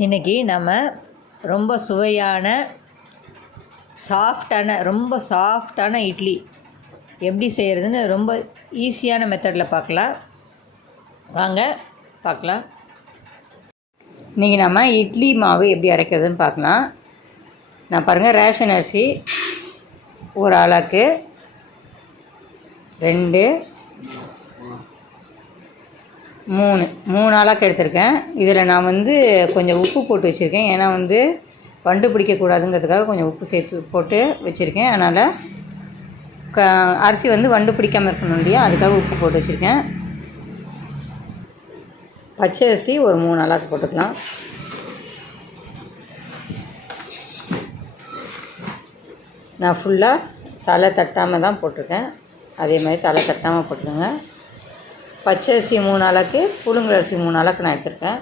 இன்றைக்கி நம்ம ரொம்ப சுவையான ரொம்ப சாஃப்டான இட்லி எப்படி செய்கிறதுன்னு ரொம்ப ஈஸியான மெத்தடில் பார்க்கலாம். வாங்க பார்க்கலாம். இன்றைக்கி நம்ம இட்லி மாவு எப்படி அரைக்கிறதுன்னு பார்க்கலாம். நான் பாருங்கள், ரேஷன் அரிசி ஒரு ஆளாக்கு 2 3 ஆளாக்கு எடுத்திருக்கேன். இதில் நான் கொஞ்சம் உப்பு போட்டு வச்சுருக்கேன். ஏன்னா வண்டு பிடிக்கக்கூடாதுங்கிறதுக்காக கொஞ்சம் உப்பு சேர்த்து போட்டு வச்சுருக்கேன். அதனால் அரிசி வண்டு பிடிக்காமல் இருக்கணும் இல்லையா, அதுக்காக உப்பு போட்டு வச்சுருக்கேன். பச்சை அரிசி ஒரு 3 ஆளாக்கு போட்டுக்கலாம். நான் ஃபுல்லாக தலை தட்டாமல் தான் போட்டிருக்கேன். அதே மாதிரி தலை தட்டாமல் போட்டுக்கோங்க. பச்சை அரிசி 3 ஆளாக்கு, புழுங்கல் அரிசி 3 ஆளாக்கு நான் எடுத்துருக்கேன்.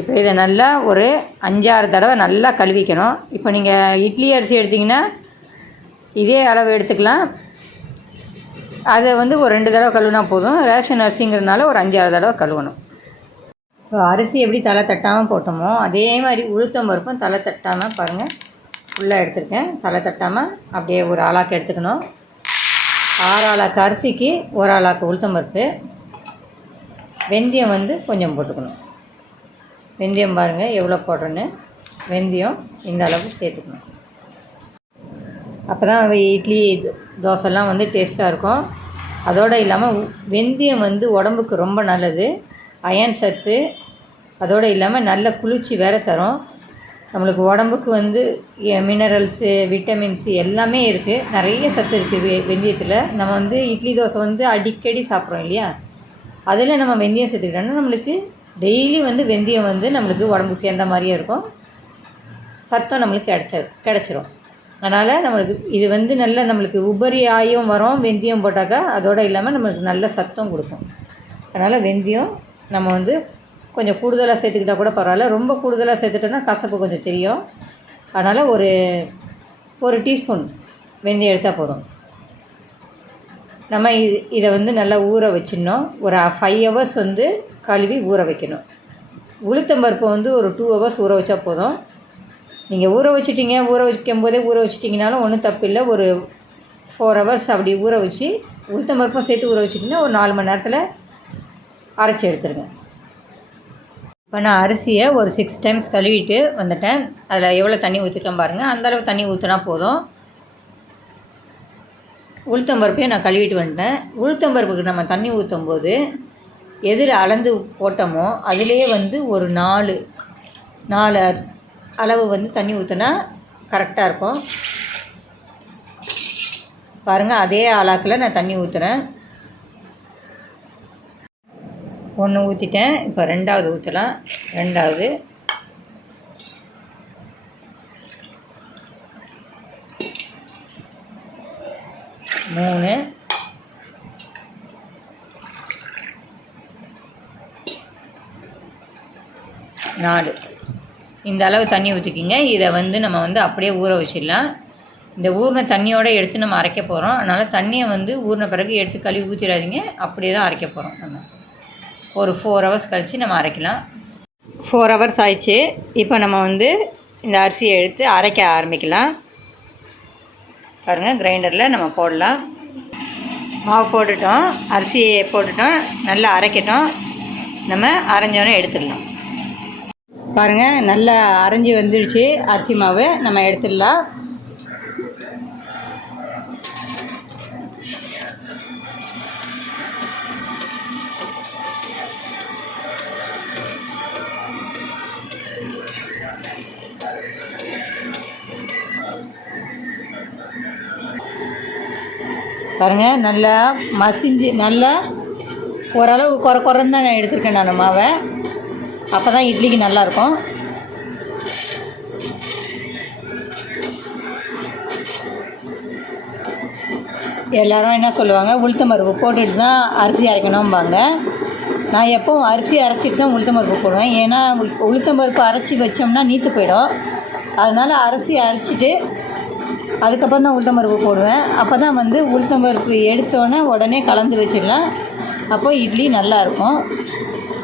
இப்போ இதை நல்லா ஒரு 5-6 தடவை நல்லா கழுவிக்கணும். இப்போ நீங்கள் இட்லி அரிசி எடுத்திங்கன்னா இதே அளவு எடுத்துக்கலாம். அதை ஒரு 2 தடவை கழுவினா போதும். ரேஷன் அரிசிங்கிறதுனால ஒரு 5-6 தடவை கழுவணும். இப்போ அரிசி எப்படி தலை தட்டாமல் போட்டோமோ அதே மாதிரி உளுத்தம் பருப்பும் தலை தட்டாமல் பாருங்கள் ஃபுல்லாக எடுத்துருக்கேன். தலை தட்டாமல் அப்படியே ஒரு ஆளாக்கு எடுத்துக்கணும். 6 ஆளாக்கு அரிசிக்கு 1 ஆளாக்கு உளுத்தம் பருப்பு. வெந்தயம் கொஞ்சம் போட்டுக்கணும். வெந்தயம் பாருங்கள் எவ்வளோ போடுறேன்னு. வெந்தயம் இந்த அளவுக்கு சேர்த்துக்கணும். அப்போ தான் இட்லி தோசைலாம் டேஸ்ட்டாக இருக்கும். அதோடு இல்லாமல் வெந்தயம் உடம்புக்கு ரொம்ப நல்லது. அயன் சத்து, அதோடு இல்லாமல் நல்ல குளிர்ச்சி வேறு தரும். நம்மளுக்கு உடம்புக்கு மினரல்ஸு, விட்டமின்ஸு எல்லாமே இருக்குது. நிறைய சத்து இருக்குது வெந்தயத்தில். நம்ம இட்லி தோசை அடிக்கடி சாப்பிட்றோம் இல்லையா, அதில் நம்ம வெந்தயம் சேர்த்துக்கிட்டோம்னா நம்மளுக்கு டெய்லி வெந்தயம் நம்மளுக்கு உடம்பு சேர்ந்த மாதிரியே இருக்கும். சத்தம் நம்மளுக்கு கிடச்சிரும். அதனால் நம்மளுக்கு இது நல்ல நம்மளுக்கு உபரி ஆயும் வரும் வெந்தயம் போட்டாக்கா. அதோடு இல்லாமல் நம்மளுக்கு நல்ல சத்தம் கொடுக்கும். அதனால் வெந்தயம் நம்ம கொஞ்சம் கூடுதலாக சேர்த்துக்கிட்டால் கூட பரவாயில்ல. ரொம்ப கூடுதலாக சேர்த்துட்டோன்னா கசப்பு கொஞ்சம் தெரியும். அதனால் ஒரு டீஸ்பூன் வெந்தயம் எடுத்தால் போதும். நம்ம இதை நல்லா ஊற வச்சிடணும். ஒரு 5 ஹவர்ஸ் கழுவி ஊற வைக்கணும். உளுத்தம்பருப்பை ஒரு 2 ஹவர்ஸ் ஊற வச்சா போதும். நீங்கள் ஊற வைக்கும் போதே ஊற வச்சிட்டிங்கனாலும் ஒன்றும் தப்பு இல்லை. ஒரு 4 ஹவர்ஸ் அப்படி ஊற வச்சு உளுத்தம்பருப்பும் சேர்த்து ஊற வச்சிட்டிங்கன்னா ஒரு 4 மணி நேரத்தில் அரைச்சி எடுத்துருங்க. இப்போ நான் அரிசியை ஒரு 6 டைம்ஸ் கழுவிட்டு வந்துட்டேன். அதில் எவ்வளோ தண்ணி ஊற்றிட்டோம் பாருங்கள். அந்தளவு தண்ணி ஊற்றினா போதும். உளுத்தம்பருப்பையும் நான் கழுவிட்டு வந்துட்டேன். உளுத்தம்பருப்புக்கு நம்ம தண்ணி ஊற்றும் போது எதில் அளந்து போட்டோமோ அதிலே ஒரு 4 அளவு தண்ணி ஊற்றினா கரெக்டாக இருக்கும். பாருங்கள், அதே ஆளாக்கில் நான் தண்ணி ஊற்றுறேன். 1 ஊற்றிட்டேன். இப்போ 2வது ஊற்றலாம். 2வது, 3, 4 இந்த அளவு தண்ணி ஊற்றிக்கிங்க. இதை நம்ம அப்படியே ஊற வச்சிடலாம். இந்த ஊறின தண்ணியோடு எடுத்து நம்ம அரைக்க போகிறோம். அதனால் தண்ணியை ஊறின பிறகு எடுத்து கழுவி ஊற்றிடாதீங்க. அப்படியே தான் அரைக்க போகிறோம். நம்ம ஒரு 4 ஹவர்ஸ் கழித்து நம்ம அரைக்கலாம். 4 ஹவர்ஸ் ஆயிடுச்சு. இப்போ நம்ம இந்த அரிசியை எடுத்து அரைக்க ஆரம்பிக்கலாம். பாருங்கள், கிரைண்டரில் நம்ம போடலாம். மாவு போட்டுட்டோம், அரிசியை போட்டுட்டோம், நல்லா அரைக்கட்டும். நம்ம அரைஞ்சோன்னே எடுத்துடலாம். பாருங்கள், நல்லா அரைஞ்சி வந்துடுச்சு அரிசி மாவு. நம்ம எடுத்துடலாம். பாருங்கள், நல்லா மசிஞ்சு நல்லா ஓரளவு குறைன்னு தான் நான் எடுத்துருக்கேன் நான் மாவை. அப்போ தான் இட்லிக்கு நல்லாயிருக்கும். எல்லோரும் என்ன சொல்லுவாங்க, உளுத்தம் பருப்பு போட்டுட்டு தான் அரிசி அரைக்கணும்பாங்க. நான் எப்போவும் அரிசி அரைச்சிட்டு தான் உளுத்தம் பருப்பு போடுவேன். ஏன்னா உளுத்தம் பருப்பு அரைச்சி வச்சோம்னா நீத்து போயிடும். அதனால் அரிசி அரைச்சிட்டு அதுக்கப்புறம் தான் உளுத்தம் பருப்பு போடுவேன். அப்போ தான் உளுத்தம் பருப்பு எடுத்தோன்னே உடனே கலந்து வச்சிடலாம். அப்போ இட்லி நல்லாயிருக்கும்.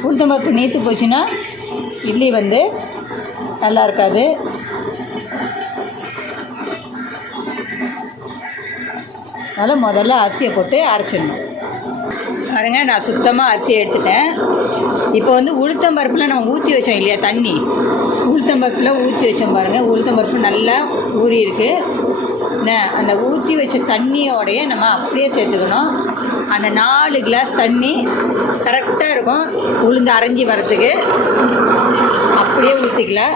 உளுத்தம் பருப்பு நீத்து போச்சுன்னா இட்லி நல்லா இருக்காது. அதனால் முதல்ல அரிசியை போட்டு அரைச்சிடணும். பாருங்க, நான் சுத்தமாக அரிசியை எடுத்துட்டேன். இப்போ வந்து உளுத்தம்பருப்பில் நம்ம ஊற்றி வச்சோம் இல்லையா தண்ணி, உளுத்தம்பருப்பில் ஊற்றி வச்சோம் பாருங்கள். உளுத்தம்பருப்பு நல்லா ஊறி இருக்குது. அந்த ஊற்றி வச்ச தண்ணியோடையே நம்ம அப்படியே சேர்த்துக்கணும். அந்த 4 கிளாஸ் தண்ணி கரெக்டாக இருக்கும் உளுந்து அரைஞ்சி வரத்துக்கு. அப்படியே ஊற்றிக்கலாம்.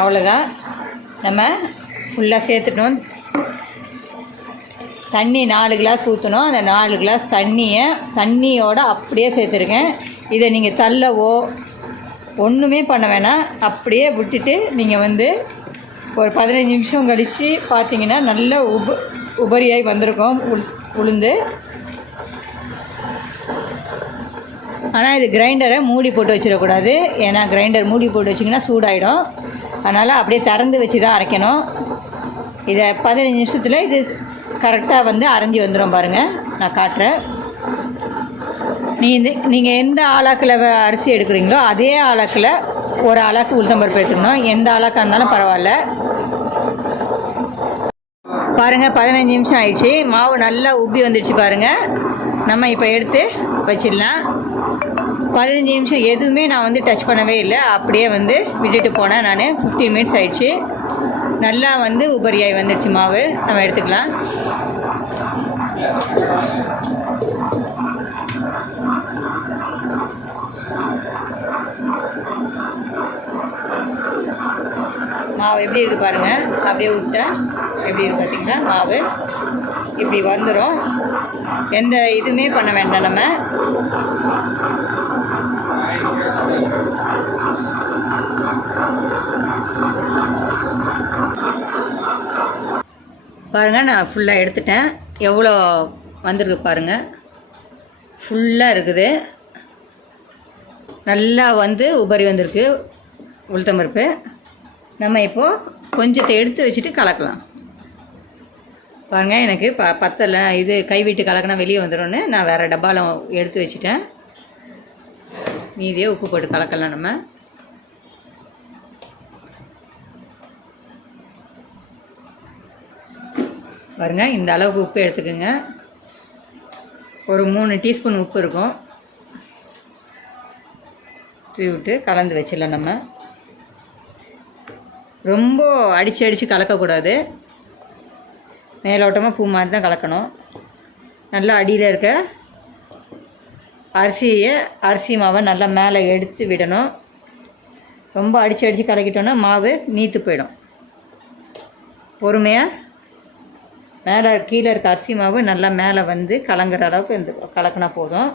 அவ்வளோதான், நம்ம ஃபுல்லாக சேர்த்துட்டோம். தண்ணி 4 கிளாஸ் ஊற்றணும். அந்த 4 கிளாஸ் தண்ணியோடு அப்படியே சேர்த்துருக்கேன். இதை நீங்கள் தள்ளவோ ஒன்றுமே பண்ண வேணாம், அப்படியே விட்டுட்டு நீங்கள் வந்து ஒரு 15 நிமிஷம் கழித்து பார்த்தீங்கன்னா நல்ல உபரியாகி வந்திருக்கும் உளுந்து. ஆனால் இது கிரைண்டரை மூடி போட்டு வச்சிடக்கூடாது. ஏன்னா கிரைண்டர் மூடி போட்டு வச்சிங்கன்னா சூடாயிடும். அதனால் அப்படியே திறந்து வச்சு தான் அரைக்கணும். இதை 15 நிமிஷத்தில் இது கரெக்டாக வந்து அரைஞ்சி வந்துடும். பாருங்கள், நான் காட்டுறேன். நீங்கள் எந்த ஆளாக்கில் அரிசி எடுக்கிறீங்களோ அதே ஆளாக்கில் ஒரு ஆளாக்கு உளுத்தம்பருப்பு எடுத்துக்கணும். எந்த ஆளாக்காக இருந்தாலும் பரவாயில்ல. பாருங்கள், 15 நிமிஷம் ஆயிடுச்சு. மாவு நல்லா உப்பி வந்துடுச்சு பாருங்கள். நம்ம இப்போ எடுத்து வச்சிடலாம். 15 நிமிஷம் எதுவுமே நான் வந்து டச் பண்ணவே இல்லை, அப்படியே வந்து விட்டுட்டு போனேன் நான். 15 மினிட்ஸ் ஆயிடுச்சு. நல்லா வந்து உபரியாகி வந்துடுச்சு மாவு. நம்ம எடுத்துக்கலாம். மாவு எப்படி இருக்குது பாருங்கள். அப்படியே விட்டா எப்படி இருக்குது பார்த்தீங்களா? மாவு இப்படி வந்துடும். எந்த இதுவுமே பண்ண வேண்டாம் நம்ம. பாருங்கள், நான் ஃபுல்லாக எடுத்துட்டேன். எவ்வளோ வந்திருக்கு பாருங்கள். ஃபுல்லாக இருக்குது. நல்லா வந்து உபரி வந்திருக்கு உளுத்தம்பருப்பு. நம்ம இப்போது கொஞ்சத்தை எடுத்து வச்சுட்டு கலக்கலாம். பாருங்கள், எனக்கு பத்தலை. இது கைவிட்டு கலக்கினா வெளியே வந்துடும்னு நான் வேறு டப்பாவில் எடுத்து வச்சுட்டேன். மீதியே உப்பு போட்டு கலக்கலாம் நம்ம. பாருங்கள், இந்த அளவுக்கு உப்பு எடுத்துக்கோங்க. ஒரு 3 டீஸ்பூன் உப்பு இருக்கும். தூவி விட்டு கலந்து வச்சிடலாம் நம்ம. ரொம்ப அடித்து கலக்கக்கூடாது. மேலோட்டமாக பூ மாதிரி தான் கலக்கணும். நல்லா அடியில் இருக்க அரிசி மாவை நல்லா மேலே எடுத்து விடணும். ரொம்ப அடித்து கலக்கிட்டோன்னா மாவு நீத்து போயிடும். பொறுமையாக மேலே கீழே இருக்க அரிசி மாவு நல்லா மேலே வந்து கலங்குற அளவுக்கு இந்த கலக்கினா போதும்.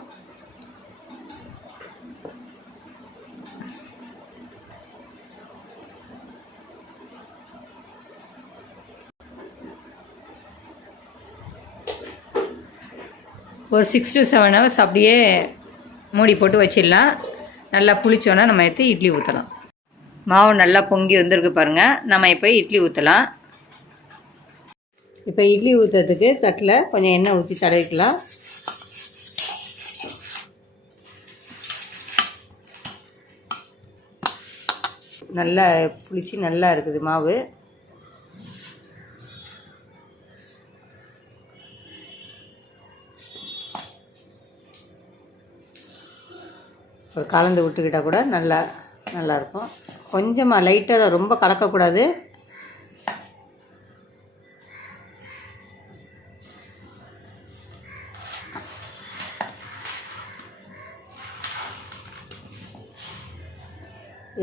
ஒரு 6 to 7 ஹவர்ஸ் அப்படியே மூடி போட்டு வச்சிடலாம். நல்லா புளிச்சோன்னா நம்ம எடுத்து இட்லி ஊற்றலாம். மாவு நல்லா பொங்கி வந்திருக்கு பாருங்கள். நம்ம இப்போ இட்லி ஊற்றலாம். இப்போ இட்லி ஊற்றுறதுக்கு தட்டில் கொஞ்சம் எண்ணெய் ஊற்றி தடவிக்கலாம். நல்லா புளிச்சு நல்லா இருக்குது மாவு. ஒரு கலந்து விட்டுக்கிட்டால் கூட நல்லாயிருக்கும். கொஞ்சமாக லைட்டாக, ரொம்ப கலக்கக்கூடாது.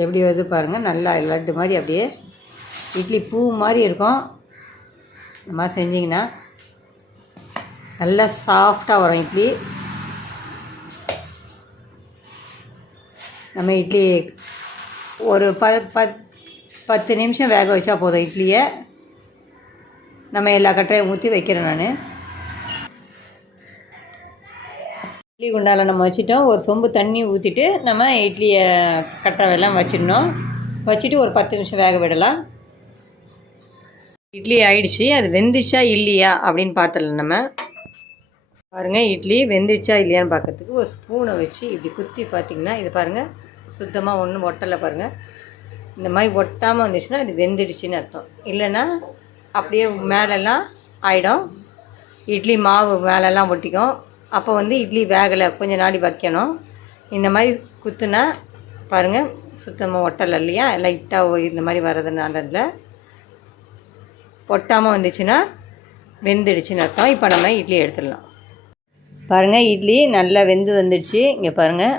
எப்படி வருது பாருங்கள். நல்லா லட்டு மாதிரி அப்படியே இட்லி பூ மாதிரி இருக்கும். இந்த மாதிரி செஞ்சிங்கன்னா நல்லா சாஃப்டாக வரும் இட்லி. நம்ம இட்லி ஒரு 10 நிமிஷம் வேக வச்சா போதும். இட்லியை நம்ம எல்லா கட்டையும் ஊற்றி வைக்கிறேன் நான். இட்லி குண்டால நம்ம வச்சுட்டோம். ஒரு சொம்பு தண்ணி ஊற்றிட்டு நம்ம இட்லியை கட்டை எல்லாம் வச்சிடணும். வச்சுட்டு ஒரு 10 நிமிஷம் வேக விடலாம். இட்லி ஆயிடுச்சு. அது வெந்துச்சா இல்லையா அப்படின்னு பார்த்துடலாம் நம்ம. பாருங்கள், இட்லி வெந்துச்சா இல்லையான்னு பார்க்கறதுக்கு ஒரு ஸ்பூனை வச்சு இப்படி குத்தி பார்த்திங்கன்னா இது பாருங்கள், சுத்தமாக ஒன்றும் ஒட்டலை பாருங்கள். இந்த மாதிரி ஒட்டாமல் வந்துச்சுன்னா இது வெந்துடுச்சின்னு அர்த்தம். இல்லைன்னா அப்படியே மேலெல்லாம் ஆகிடும், இட்லி மாவு மேலெல்லாம் ஒட்டிக்கும். அப்போ வந்து இட்லி வேகலை, கொஞ்சம் நாடி வைக்கணும். இந்த மாதிரி குத்துனா பாருங்கள் சுத்தமாக ஒட்டலை இல்லையா, லைட்டாக இந்த மாதிரி வர்றதுனால இல்லை. ஒட்டாமல் வந்துச்சுன்னா வெந்துடுச்சின்னு அர்த்தம். இப்போ நம்ம இட்லி எடுத்துடலாம். பாருங்கள், இட்லி நல்லா வெந்து வந்துடுச்சு. இங்கே பாருங்கள்,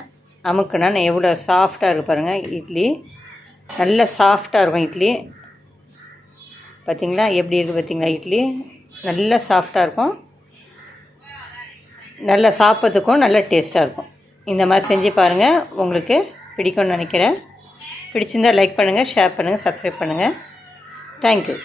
அமுக்குனா எவ்வளோ சாஃப்டாக இருக்குது பாருங்கள். இட்லி நல்லா சாஃப்டாக இருக்கும். இட்லி பார்த்திங்களா எப்படி இருக்குது பார்த்திங்களா? இட்லி நல்லா சாஃப்டாக இருக்கும், நல்லா சாப்பிட்றதுக்கும் நல்லா டேஸ்ட்டாக இருக்கும். இந்த மாதிரி செஞ்சு பாருங்கள், உங்களுக்கு பிடிக்கும்னு நினைக்கிறேன். பிடிச்சிருந்தால் லைக் பண்ணுங்கள், ஷேர் பண்ணுங்கள், சப்ஸ்கிரைப் பண்ணுங்கள். தேங்க்யூ.